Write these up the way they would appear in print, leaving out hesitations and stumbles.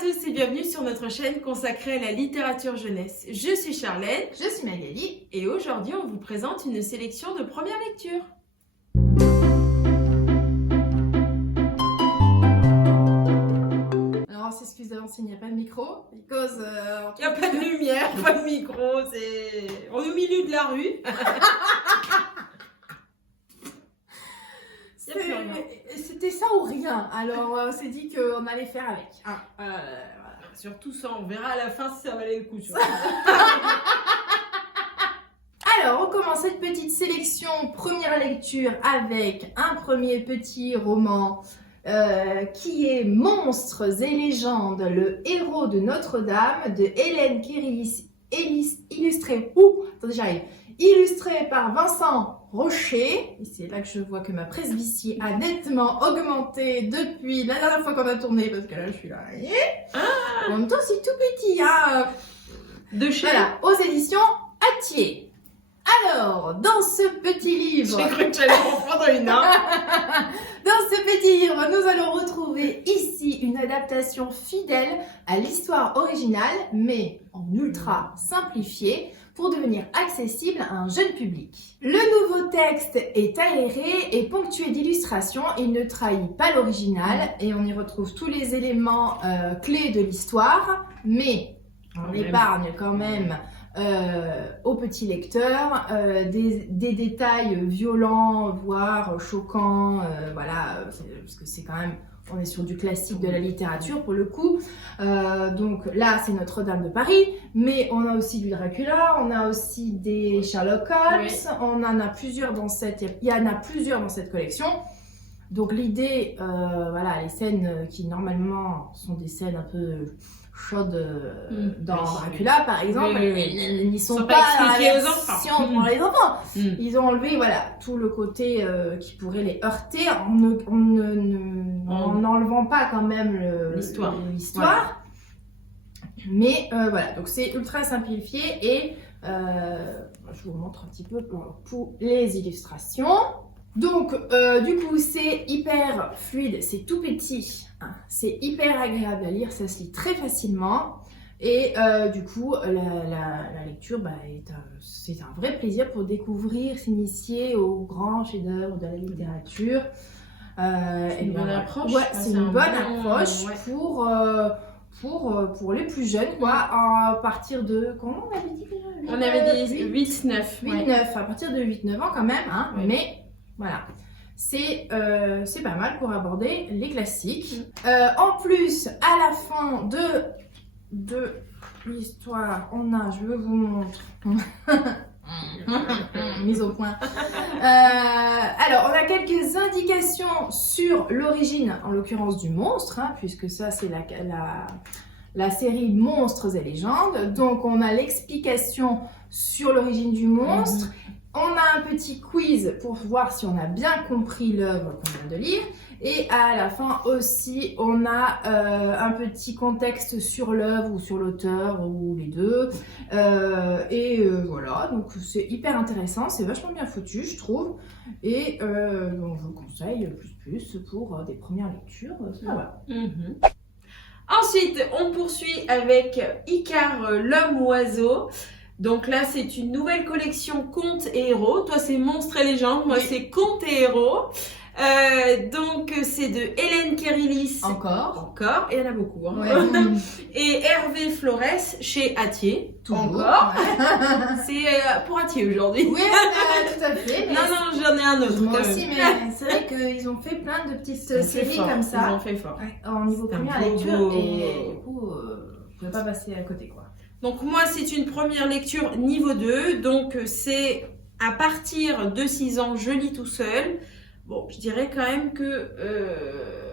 tous et bienvenue sur notre chaîne consacrée à la littérature jeunesse. Je suis Charlène. Je suis Magali. Et aujourd'hui, on vous présente une sélection de premières lectures. Alors, on s'excuse d'avance, il n'y a pas de micro. Because, Il n'y a pas de lumière, pas de micro, on est au milieu de la rue. C'était ça ou rien. Alors, on s'est dit qu'on allait faire avec. Voilà. Surtout ça, on verra à la fin si ça valait le coup. Alors, on commence cette petite sélection première lecture avec un premier petit roman qui est Monstres et légendes, le héros de Notre-Dame de Hélène Kéris, illustré par Vincent Rocher. Et c'est là que je vois que ma presbytie a nettement augmenté depuis la dernière fois qu'on a tourné, parce que là je suis là. En même temps, c'est tout petit, hein. De chez Voilà, aux éditions Hatier. Alors, dans ce petit livre, J'ai cru que j'allais en prendre une, hein. dans ce petit livre, nous allons retrouver ici une adaptation fidèle à l'histoire originale, mais en ultra simplifiée, pour devenir accessible à un jeune public. Le nouveau texte est aéré et ponctué d'illustrations, il ne trahit pas l'original et on y retrouve tous les éléments clés de l'histoire, mais on épargne quand même aux petits lecteurs des détails violents, voire choquants, voilà, parce que c'est quand même, on est sur du classique de la littérature pour le coup. Donc là, c'est Notre-Dame de Paris, mais on a aussi du Dracula, on a aussi des Sherlock Holmes, on en a plusieurs dans cette, il y en a plusieurs dans cette collection. Donc l'idée, voilà, les scènes qui normalement sont des scènes un peu chaudes dans Dracula par exemple, ils n'y sont pas expliqués aux enfants. Pour les enfants. Ils ont enlevé voilà tout le côté qui pourrait les heurter en n'enlevant pas quand même l'histoire. Voilà. Mais voilà, donc c'est ultra simplifié et je vous montre un petit peu pour les illustrations. Donc, du coup, c'est hyper fluide, c'est tout petit, hein, c'est hyper agréable à lire, ça se lit très facilement. Et du coup, la lecture, c'est un vrai plaisir pour découvrir, s'initier aux grands chefs-d'œuvre de la littérature. C'est une bonne approche. Ouais, c'est une bonne approche pour les plus jeunes, quoi, à partir de, comment on avait dit déjà? On avait dit 8-9. 8-9, à partir de 8-9 ans quand même, hein, mais... Voilà, c'est pas mal pour aborder les classiques. En plus, à la fin de l'histoire, on a, je vous montre, mise au point. Alors, on a quelques indications sur l'origine, en l'occurrence du monstre, hein, puisque ça, c'est la série Monstres et légendes. Donc, on a l'explication sur l'origine du monstre. On a un petit quiz pour voir si on a bien compris l'œuvre qu'on vient de lire. Et à la fin aussi, on a un petit contexte sur l'œuvre ou sur l'auteur ou les deux. Voilà, donc c'est hyper intéressant, c'est vachement bien foutu, je trouve. Et donc je vous conseille plus pour des premières lectures. Voilà. Ensuite, on poursuit avec Icare, l'homme-oiseau. Donc là, c'est une nouvelle collection contes et héros. Toi, c'est Monstres et légendes. Moi, c'est contes et héros. Donc, c'est de Hélène Kéris. Encore. Et il y en a beaucoup. Hein. Et Hervé Flores chez Hatier. Toujours. Encore. C'est pour Hatier aujourd'hui. Oui, tout à fait. Non, j'en ai un autre. Moi aussi, mais c'est vrai qu'ils ont fait plein de petites séries comme ça. Ils ont fait fort. En niveau première lecture. Et du coup, je ne peux pas passer à côté, quoi. Donc moi, c'est une première lecture niveau 2, donc c'est à partir de 6 ans, je lis tout seul. Bon, je dirais quand même que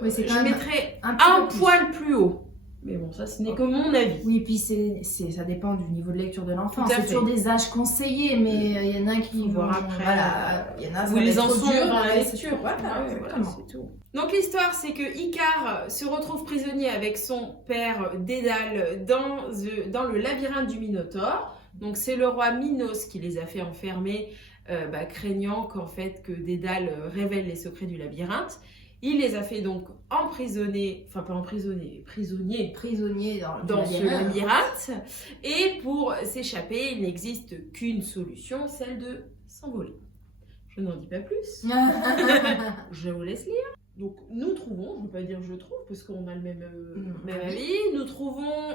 je mettrais un poil plus haut. Mais bon, ça, ce n'est que mon avis. Oui, puis ça dépend du niveau de lecture de l'enfant. C'est toujours des âges conseillés, mais il y en a qui vont après. Voilà, il y en a où les enfants dans la lecture. Voilà, c'est tout. Donc l'histoire, c'est que Icare se retrouve prisonnier avec son père Dédale dans le labyrinthe du Minotaure. Donc c'est le roi Minos qui les a fait enfermer, craignant qu'en fait que Dédale révèle les secrets du labyrinthe. Il les a fait donc emprisonner, enfin pas emprisonner, prisonniers dans ce labyrinthe. Et pour s'échapper, il n'existe qu'une solution, celle de s'envoler. Je n'en dis pas plus. Je vous laisse lire. Donc nous trouvons, je ne veux pas dire je trouve parce qu'on a le même avis, nous trouvons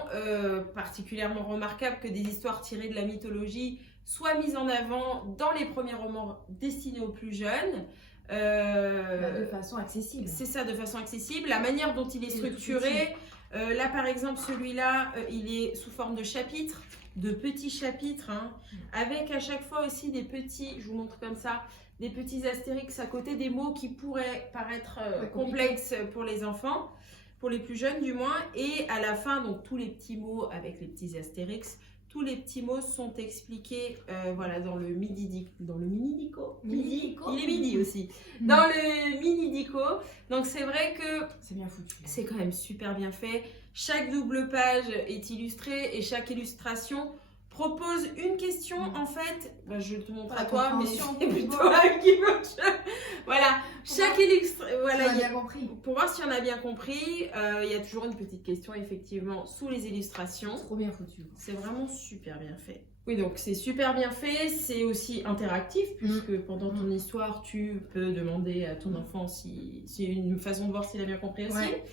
particulièrement remarquable que des histoires tirées de la mythologie soient mises en avant dans les premiers romans destinés aux plus jeunes. De façon accessible. C'est ça, de façon accessible. La manière dont il est structuré, là par exemple celui-là, il est sous forme de chapitres, de petits chapitres, hein, avec à chaque fois aussi des petits, je vous montre comme ça, des petits astérix à côté des mots qui pourraient paraître complexes pour les enfants, pour les plus jeunes du moins. Et à la fin, donc tous les petits mots avec les petits astérix, tous les petits mots sont expliqués voilà, dans le mini-dico. Il est midi aussi. Dans le mini-dico. Donc c'est vrai que c'est bien foutu. C'est quand même super bien fait. Chaque double page est illustrée et chaque illustration propose une question en fait. Ben, je te montre à toi, mais c'est plutôt toi qui veux. Voilà. Chaque illustration. Voilà, bien compris. Pour voir si on a bien compris, il y a toujours une petite question effectivement sous les illustrations. Trop bien foutu. C'est vraiment super bien fait. Oui, donc c'est super bien fait, c'est aussi interactif puisque pendant ton histoire, tu peux demander à ton enfant si c'est une façon de voir s'il a bien compris aussi. Ouais.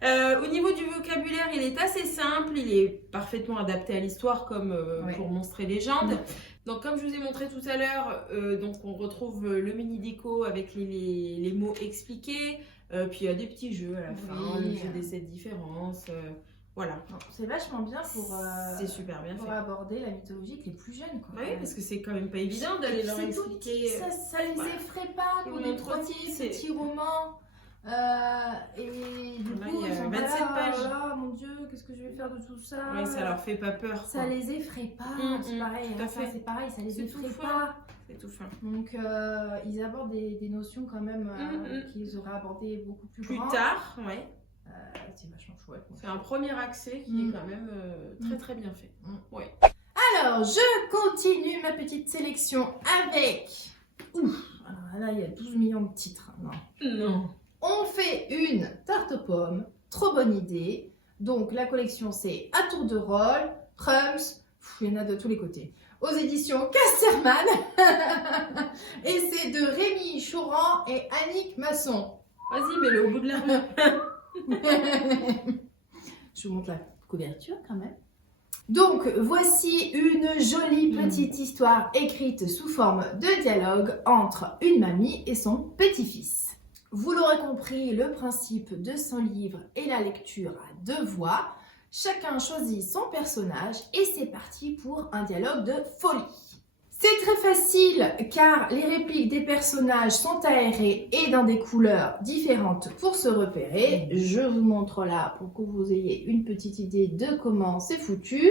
Au niveau du vocabulaire, il est assez simple, il est parfaitement adapté à l'histoire comme pour Monstres et légendes. Donc comme je vous ai montré tout à l'heure, donc on retrouve le mini-dico avec les mots expliqués, puis il y a des petits jeux à la fin, le jeu des 7 différences. Voilà. C'est vachement bien c'est super bien pour aborder la mythologie avec les plus jeunes. Quoi. Oui, parce que c'est quand même pas évident d'aller leur expliquer. Ça les effraie pas, qu'on ait trois petits romans. Et du coup, il y a 27 pages. Oh mon Dieu, qu'est-ce que je vais faire de tout ça? Oui, ça leur fait pas peur. Ça les effraie pas. C'est pareil, c'est pareil, ça les effraie pas. C'est tout fin. Donc, ils abordent des notions quand même qu'ils auraient abordées beaucoup plus tard. Ouais. C'est vachement chouette. C'est un premier accès qui est quand même très très bien fait. Ouais. Alors, je continue ma petite sélection avec... Alors là, il y a 12 millions de titres. Non. On fait une tarte aux pommes. Trop bonne idée. Donc, la collection, c'est À tour de rôle, Trumps, il y en a de tous les côtés. Aux éditions Casterman. Et c'est de Rémi Chauran et Annick Masson. Vas-y, mets-le au bout de la rue. Je vous montre la couverture quand même. Donc, voici une jolie petite histoire écrite sous forme de dialogue entre une mamie et son petit-fils. Vous l'aurez compris, le principe de ce livre est la lecture à deux voix. Chacun choisit son personnage et c'est parti pour un dialogue de folie. C'est très facile car les répliques des personnages sont aérées et dans des couleurs différentes pour se repérer. Je vous montre là pour que vous ayez une petite idée de comment c'est foutu.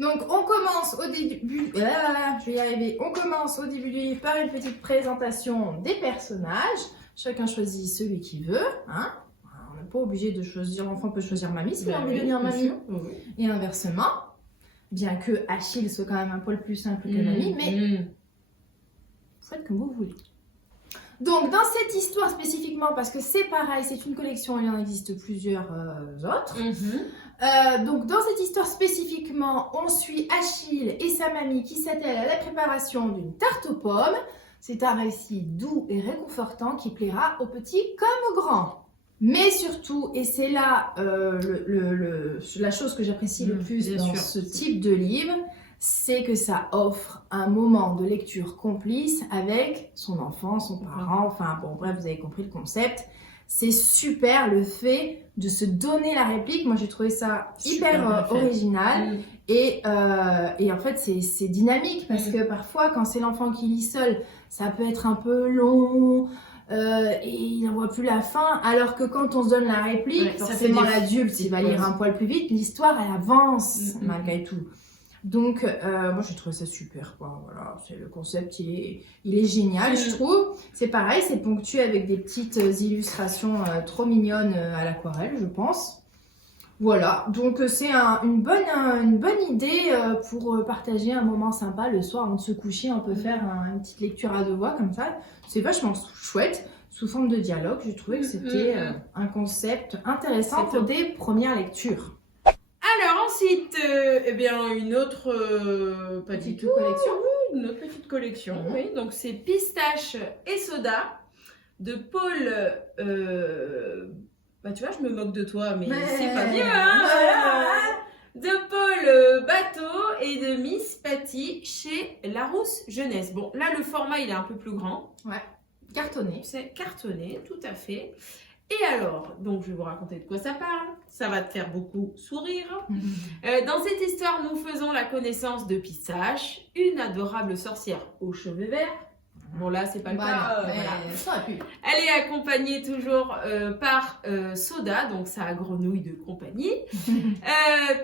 Donc on commence au début, je vais y arriver. On commence au début du livre par une petite présentation des personnages. Chacun choisit celui qu'il veut. Hein. On n'est pas obligé de choisir, l'enfant peut choisir mamie s'il a envie de devenir mamie. Et inversement. Bien que Achille soit quand même un poil plus simple que mamie, mais faites comme vous voulez. Donc, dans cette histoire spécifiquement, parce que c'est pareil, c'est une collection, il y en existe plusieurs autres. Donc, dans cette histoire spécifiquement, on suit Achille et sa mamie qui s'attellent à la préparation d'une tarte aux pommes. C'est un récit doux et réconfortant qui plaira aux petits comme aux grands. Mais surtout, et c'est là la chose que j'apprécie le plus dans ce type de livre, c'est que ça offre un moment de lecture complice avec son enfant, son parent, enfin bon bref, vous avez compris le concept. C'est super le fait de se donner la réplique, moi j'ai trouvé ça hyper original et en fait c'est dynamique parce que parfois quand c'est l'enfant qui lit seul, ça peut être un peu long, et il n'en voit plus la fin, alors que quand on se donne la réplique, forcément l'adulte il va lire un poil plus vite, l'histoire elle avance malgré tout. Donc moi j'ai trouvé ça super quoi. Voilà, c'est le concept il est génial je trouve. C'est pareil, c'est ponctué avec des petites illustrations trop mignonnes à l'aquarelle je pense. Voilà, donc c'est une bonne idée pour partager un moment sympa le soir avant de se coucher. On peut faire une petite lecture à deux voix comme ça. C'est vachement chouette. sous forme de dialogue. J'ai trouvé que c'était un concept intéressant pour des premières lectures. Alors ensuite, eh bien une autre Petite collection. Une autre petite collection, oui. Donc c'est Pistache et Soda de Paul. Bah tu vois, je me moque de toi, mais c'est pas bien. Hein, de Paul Bateau et de Miss Patty chez Larousse Jeunesse. Bon, là le format il est un peu plus grand. Ouais. Cartonné. C'est cartonné, tout à fait. Et alors, donc je vais vous raconter de quoi ça parle. Ça va te faire beaucoup sourire. Dans cette histoire, nous faisons la connaissance de Pistache, une adorable sorcière aux cheveux verts. Bon là, c'est pas le cas. Voilà. Ça aurait pu. Elle est accompagnée toujours par Soda, donc sa grenouille de compagnie.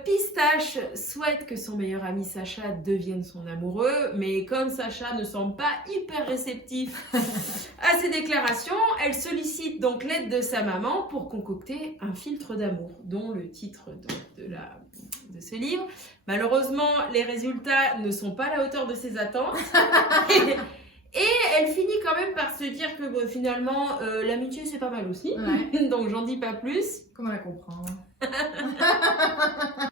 Pistache souhaite que son meilleur ami Sacha devienne son amoureux, mais comme Sacha ne semble pas hyper réceptif à ses déclarations, elle sollicite donc l'aide de sa maman pour concocter un filtre d'amour, dont le titre donc, de ce livre. Malheureusement, les résultats ne sont pas à la hauteur de ses attentes. Et elle finit quand même par se dire que bon, finalement, l'amitié c'est pas mal aussi. Ouais. Donc j'en dis pas plus. Comment la comprendre?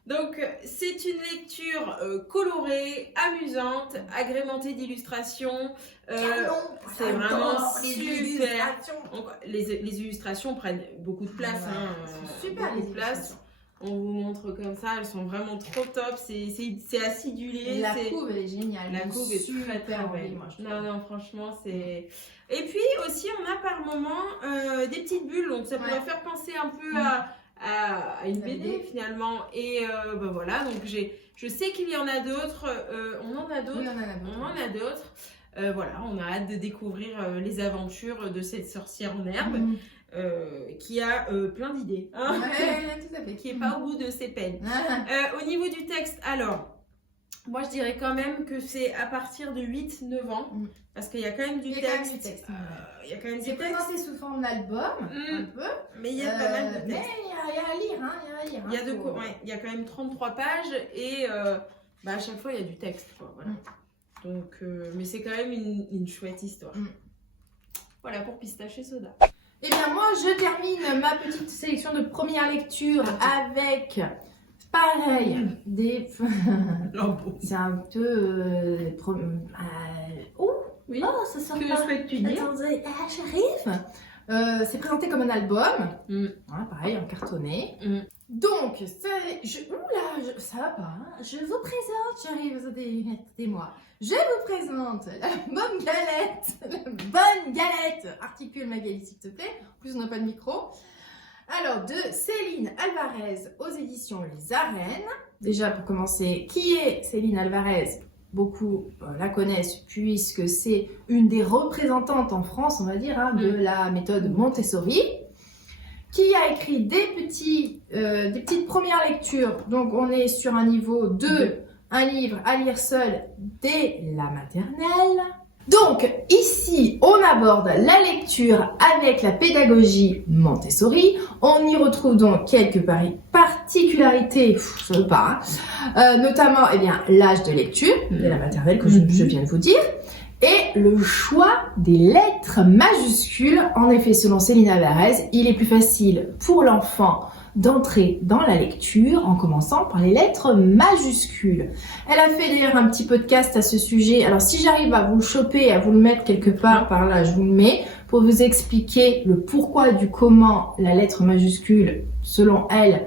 Donc c'est une lecture colorée, amusante, agrémentée d'illustrations. C'est vraiment super. Les illustrations prennent beaucoup de place. C'est super les illustrations. On vous montre comme ça, elles sont vraiment trop top, c'est acidulé. La couve elle est géniale. La couve est très très belle. Non, franchement, c'est... Et puis aussi, on a par moment des petites bulles, donc ça pourrait faire penser un peu à une BD finalement. Et ben voilà, donc je sais qu'il y en a d'autres, on en a d'autres. Oui, on en a d'autres. Voilà, on a hâte de découvrir les aventures de cette sorcière en herbe. Qui a plein d'idées, hein, tout à fait. qui n'est pas au bout de ses peines. Au niveau du texte, alors, moi je dirais quand même que c'est à partir de 8-9 ans, parce qu'il y a quand même du texte. Il y a quand même du texte. C'est présenté sous forme d'album, un peu. Mais il y a pas mal de texte. Mais il y a à lire, Il y a quand même 33 pages et à chaque fois il y a du texte. Quoi, voilà. Donc, mais c'est quand même une chouette histoire. Voilà pour Pistache et Soda. Eh bien moi je termine ma petite sélection de première lecture avec pareil des c'est un peu oui. Oh ça sort que pas. souhaites-tu dire? Attendez, j'arrive. C'est présenté comme un album. Voilà, pareil en cartonné. Donc ça va pas, hein. Je vous présente, j'arrive, attendez-moi. Je vous présente la bonne galette. Articule Magali s'il te plaît. En plus on n'a pas de micro. Alors de Céline Alvarez aux éditions Les Arènes. Déjà pour commencer, qui est Céline Alvarez? Beaucoup la connaissent puisque c'est une des représentantes en France, on va dire, de la méthode Montessori, qui a écrit des petites premières lectures. Donc on est sur un niveau 2, un livre à lire seul dès la maternelle. Donc ici, on aborde la lecture avec la pédagogie Montessori. On y retrouve donc quelques particularités, ça veut pas, notamment l'âge de lecture de la maternelle que je viens de vous dire, et le choix des lettres majuscules. En effet, selon Céline Alvarez, il est plus facile pour l'enfant d'entrer dans la lecture en commençant par les lettres majuscules. Elle a fait d'ailleurs un petit podcast à ce sujet. Alors si j'arrive à vous le choper, à vous le mettre quelque part par là, je vous le mets pour vous expliquer le pourquoi du comment la lettre majuscule, selon elle,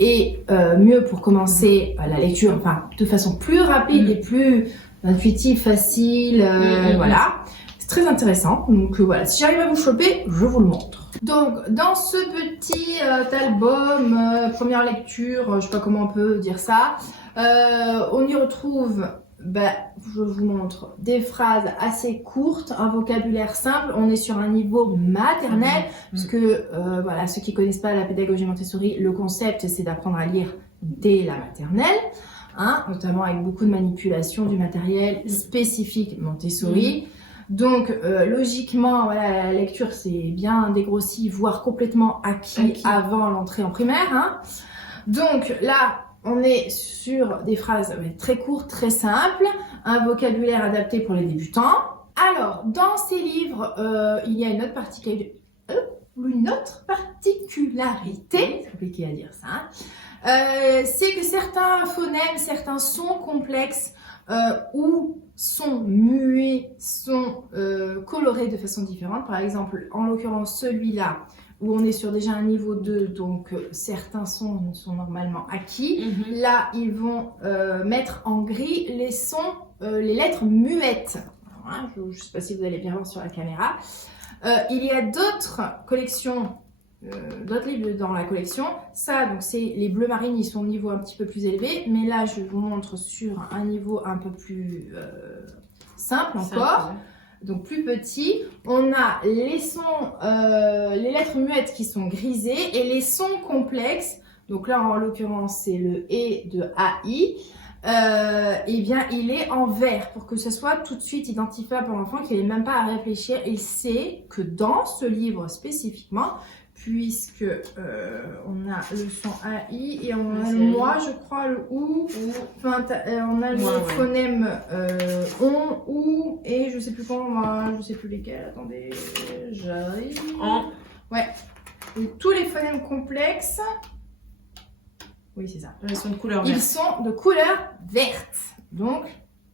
est mieux pour commencer la lecture, enfin de façon plus rapide et plus intuitive, facile, voilà. C'est très intéressant. Donc voilà, si j'arrive à vous choper, je vous le montre. Donc dans ce petit album, première lecture, je sais pas comment on peut dire ça, on y retrouve, je vous montre, des phrases assez courtes, un vocabulaire simple. On est sur un niveau maternel, parce que voilà, ceux qui connaissent pas la pédagogie Montessori, le concept c'est d'apprendre à lire dès la maternelle. Notamment avec beaucoup de manipulation du matériel spécifique Montessori. Donc logiquement, voilà, la lecture c'est bien dégrossi, voire complètement acquis avant l'entrée en primaire. Donc là, on est sur des phrases très courtes, très simples, un vocabulaire adapté pour les débutants. Alors, dans ces livres, il y a une autre particularité, c'est compliqué à dire ça, hein. C'est que certains phonèmes, certains sons complexes ou sons muets sont colorés de façon différente. Par exemple, en l'occurrence celui-là, où on est sur déjà un niveau 2, donc certains sons sont normalement acquis. Là, ils vont mettre en gris les sons, les lettres muettes. Voilà, je ne sais pas si vous allez bien voir sur la caméra. Il y a d'autres collections, d'autres livres dans la collection. Ça, donc c'est les bleus marines, ils sont au niveau un petit peu plus élevé. Mais là, je vous montre sur un niveau un peu plus simple encore. Donc plus petit. On a les sons, les lettres muettes qui sont grisées et les sons complexes. Donc là, en l'occurrence, c'est le E de AI. Eh bien, il est en vert pour que ce soit tout de suite identifiable pour l'enfant, qu'il n'ait même pas à réfléchir. Il sait que dans ce livre spécifiquement, puisque on a le son AI et on a le moi, je crois, le ou, enfin, on a le phonème on, ou, et je sais plus comment, je sais plus lesquels, attendez, j'arrive. Ouais, et tous les phonèmes complexes. Oui, c'est ça. Ils sont de couleur verte. Ils sont de couleur verte. Donc,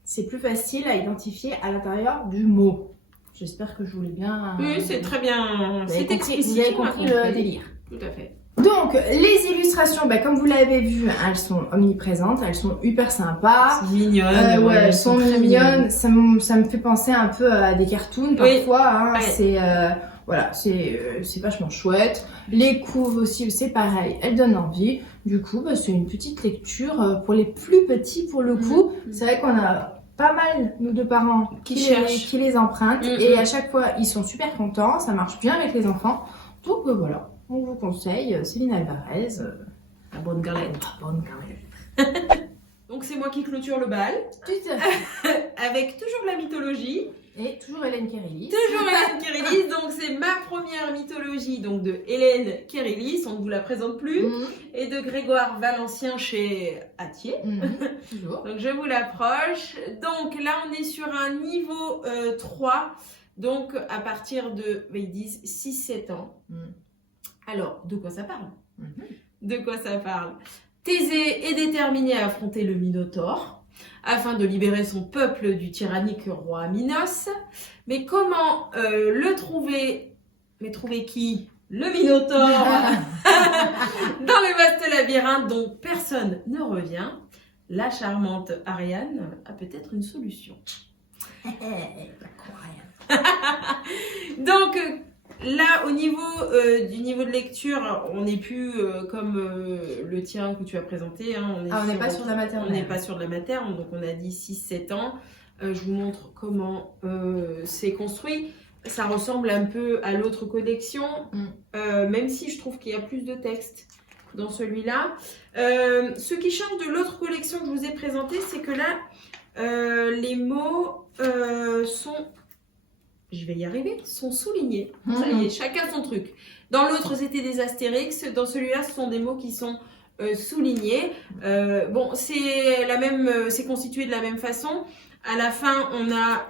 c'est plus facile à identifier à l'intérieur du mot. J'espère que je voulais bien... Oui, c'est très bien. C'est explicite. Vous avez compris le délire. Tout à fait. Donc, les illustrations, comme vous l'avez vu, elles sont omniprésentes. Elles sont hyper sympas. Mignonnes. Ouais, elles sont mignonnes. Ça me fait penser un peu à des cartoons parfois. Hein. Ouais. C'est... Voilà, c'est vachement chouette. Les couves aussi, c'est pareil, elles donnent envie. Du coup, c'est une petite lecture pour les plus petits pour le coup. C'est vrai qu'on a pas mal, nous deux parents, qui les empruntent. Et à chaque fois, ils sont super contents. Ça marche bien avec les enfants. Donc voilà, on vous conseille Céline Alvarez. La bonne galette. La bonne galette. Donc c'est moi qui clôture le bal. Tout à fait. Avec toujours de la mythologie. Et toujours Hélène Kérélis. Toujours Hélène Kérélis, donc c'est ma première mythologie donc de Hélène Kérélis, on ne vous la présente plus, et de Grégoire Valencien chez Hatier. Toujours. Donc je vous l'approche. Donc là on est sur un niveau 3, donc à partir de, ils disent 6-7 ans. Alors, de quoi ça parle? De quoi ça parle? Thésée est déterminé à affronter le Minotaure afin de libérer son peuple du tyrannique roi Minos. Mais comment le trouver? Mais trouver qui? Le Minotaure dans le vaste labyrinthe dont personne ne revient. La charmante Ariane a peut-être une solution. Donc là, au niveau du niveau de lecture, on n'est plus comme le tien que tu as présenté. Hein. On n'est pas sur de la maternelle. On n'est pas sur de la maternelle, donc on a dit 6-7 ans. Je vous montre comment c'est construit. Ça ressemble un peu à l'autre collection, même si je trouve qu'il y a plus de texte dans celui-là. Ce qui change de l'autre collection que je vous ai présentée, c'est que là, les mots sont... Je vais y arriver, sont soulignés. Ça y est, chacun son truc. Dans l'autre, c'était des astérix. Dans celui-là, ce sont des mots qui sont soulignés. Bon, c'est la même, c'est constitué de la même façon. À la fin, on a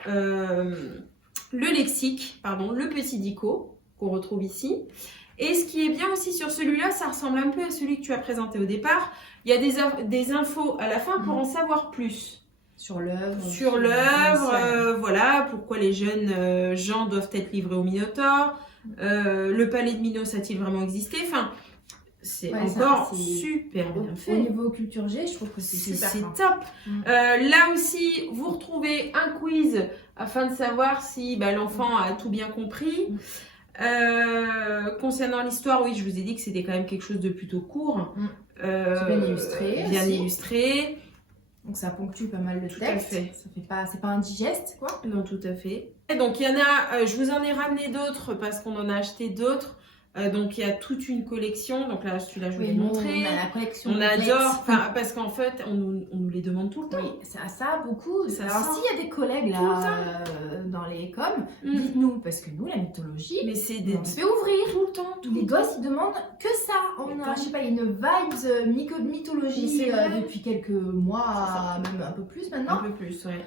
le lexique, pardon, le petit dico qu'on retrouve ici. Et ce qui est bien aussi sur celui-là, ça ressemble un peu à celui que tu as présenté au départ. Il y a des infos à la fin pour en savoir plus. Sur l'œuvre. Sur l'œuvre, voilà, pourquoi les jeunes gens doivent être livrés au Minotaure. Le palais de Minos a-t-il vraiment existé? Enfin, c'est encore super bien fait. Au niveau culture G, je trouve que c'est super. C'est top. Là aussi, vous retrouvez un quiz afin de savoir si l'enfant a tout bien compris. Concernant l'histoire, oui, je vous ai dit que c'était quand même quelque chose de plutôt court. C'est bien illustré. Bien illustré. Donc ça ponctue pas mal de texte. Tout à fait. Ça fait pas, c'est pas indigeste, quoi. Non, tout à fait. Et donc il y en a, je vous en ai ramené d'autres parce qu'on en a acheté d'autres. Donc il y a toute une collection. Donc là, celui-là, je vais Oui, vous nous, montrer. on a la collection. On adore, enfin, parce qu'en fait, on nous les demande tout le temps. Oui, ça beaucoup. Ça Alors, sort. s'il y a des collègues Tout le là dans les coms, Mm. dites-nous, parce que nous, la mythologie, Mais c'est des... on se fait ouvrir. tout le temps. Les gosses, ils demandent que ça. On a, je sais pas, une vibes mythologie C'est vrai. depuis quelques mois, C'est ça. même un peu plus Un maintenant, peu plus, ouais.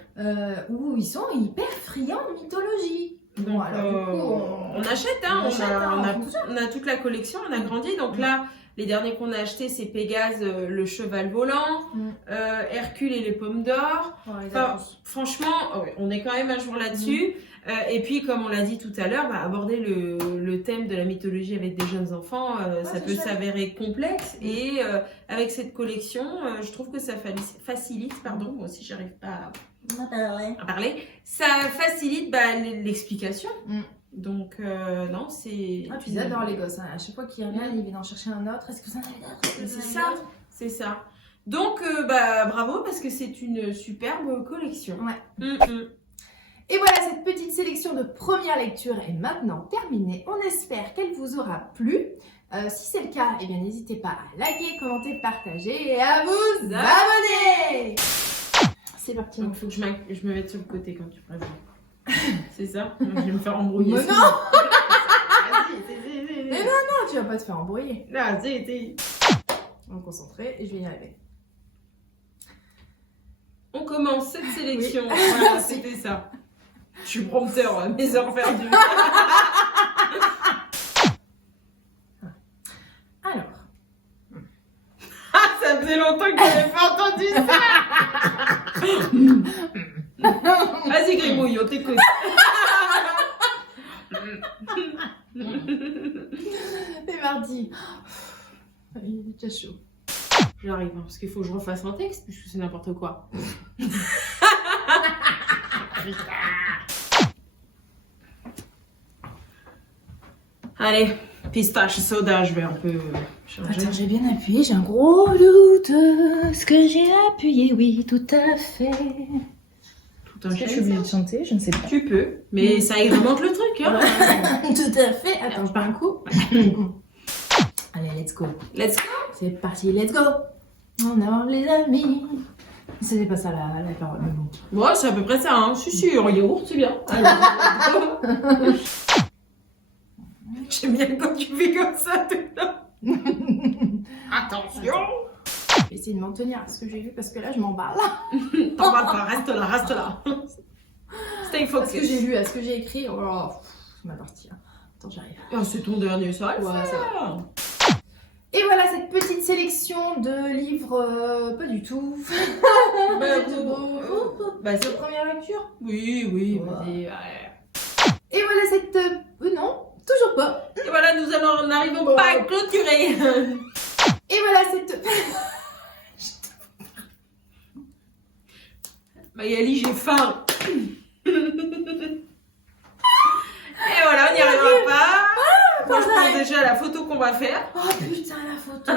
où ils sont hyper friands de mythologie. Bon, Donc, alors, du coup, on achète, hein, on achète, hein, on a, on fonctionne. on a toute la collection, on a grandi. Donc là, les derniers qu'on a achetés, c'est Pégase, le cheval volant, Mm. Hercule et les pommes d'or. Enfin, franchement, ouais, on est quand même à jour là-dessus. Et puis, comme on l'a dit tout à l'heure, bah, aborder le thème de la mythologie avec des jeunes enfants, ça c'est peut chouette. s'avérer complexe. Et avec cette collection, je trouve que ça facilite, pardon, moi aussi j'arrive pas à parler, ça facilite l'explication. Mm. Donc, non, c'est... Ah, puis ils adorent les gosses. Hein. À chaque fois qu'ils reviennent, ils viennent en chercher un autre. Est-ce que vous en avez d'autres? Est-ce que vous en C'est avez ça, d'autres c'est ça. Donc, bah, bravo, parce que c'est une superbe collection. Ouais. Mm. Et voilà, cette petite sélection de première lecture est maintenant terminée. On espère qu'elle vous aura plu. Si c'est le cas, eh bien n'hésitez pas à liker, commenter, partager et à vous abonner. C'est parti. Donc, il faut que je me mette sur le côté quand tu présentes. C'est ça? Je vais me faire embrouiller. Mais non, Vas-y, Mais non, tu vas pas te faire embrouiller. Là, c'est... On va me concentrer et je vais y arriver. On commence cette sélection. Oui. Voilà, c'était ça. Je suis prompteur, à mes heures perdues. Alors, Ah, ça faisait longtemps que j'avais pas entendu ça. Vas-y, Gribouille, on t'écoute. c'est parti. Il est déjà chaud. J'arrive, hein, parce qu'il faut que je refasse un texte, puisque c'est n'importe quoi. Allez, pistache soda, je vais un peu changer. Attends, j'ai bien appuyé, j'ai un gros doute. Est-ce que j'ai appuyé? Oui, tout à fait. Tout un Est-ce que je suis chèque. obligée de chanter? Je ne sais pas. Tu peux, mais ça agrémente le truc, hein. Tout à fait. Attends, je pars un coup. Allez, let's go. Let's go. C'est parti, let's go. On a les amis. C'était pas ça la parole, mais bon. Ouais, c'est à peu près ça, hein. Si, en yaourt, c'est bien. J'aime bien quand tu fais comme ça tout le temps. Attention. Je vais essayer de m'en tenir à ce que j'ai vu parce que là, je m'emballe. T'en parles pas, reste là, reste là. Stay À ce que j'ai focus. lu, à ce que j'ai écrit. Oh, c'est ma partie. Hein. Attends, j'arrive. Ah, c'est ton dernier sol. Ouais, ça va. Et voilà cette petite sélection de livres, pas du tout. Bah, bah, C'est la première lecture. oui, oui, Ouais. vas-y. Ouais. Et voilà cette... non, toujours pas. Et voilà, nous n'arrivons Bon. pas à clôturer. Et voilà cette... Magali, j'ai faim. Et voilà, on n'y arrivera pas. Moi, je prends déjà la photo qu'on va faire. Oh putain, la photo.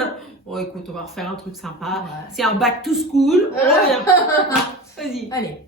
Bon, écoute, on va refaire un truc sympa. Ouais. C'est un back to school. On revient. Vas-y. Allez.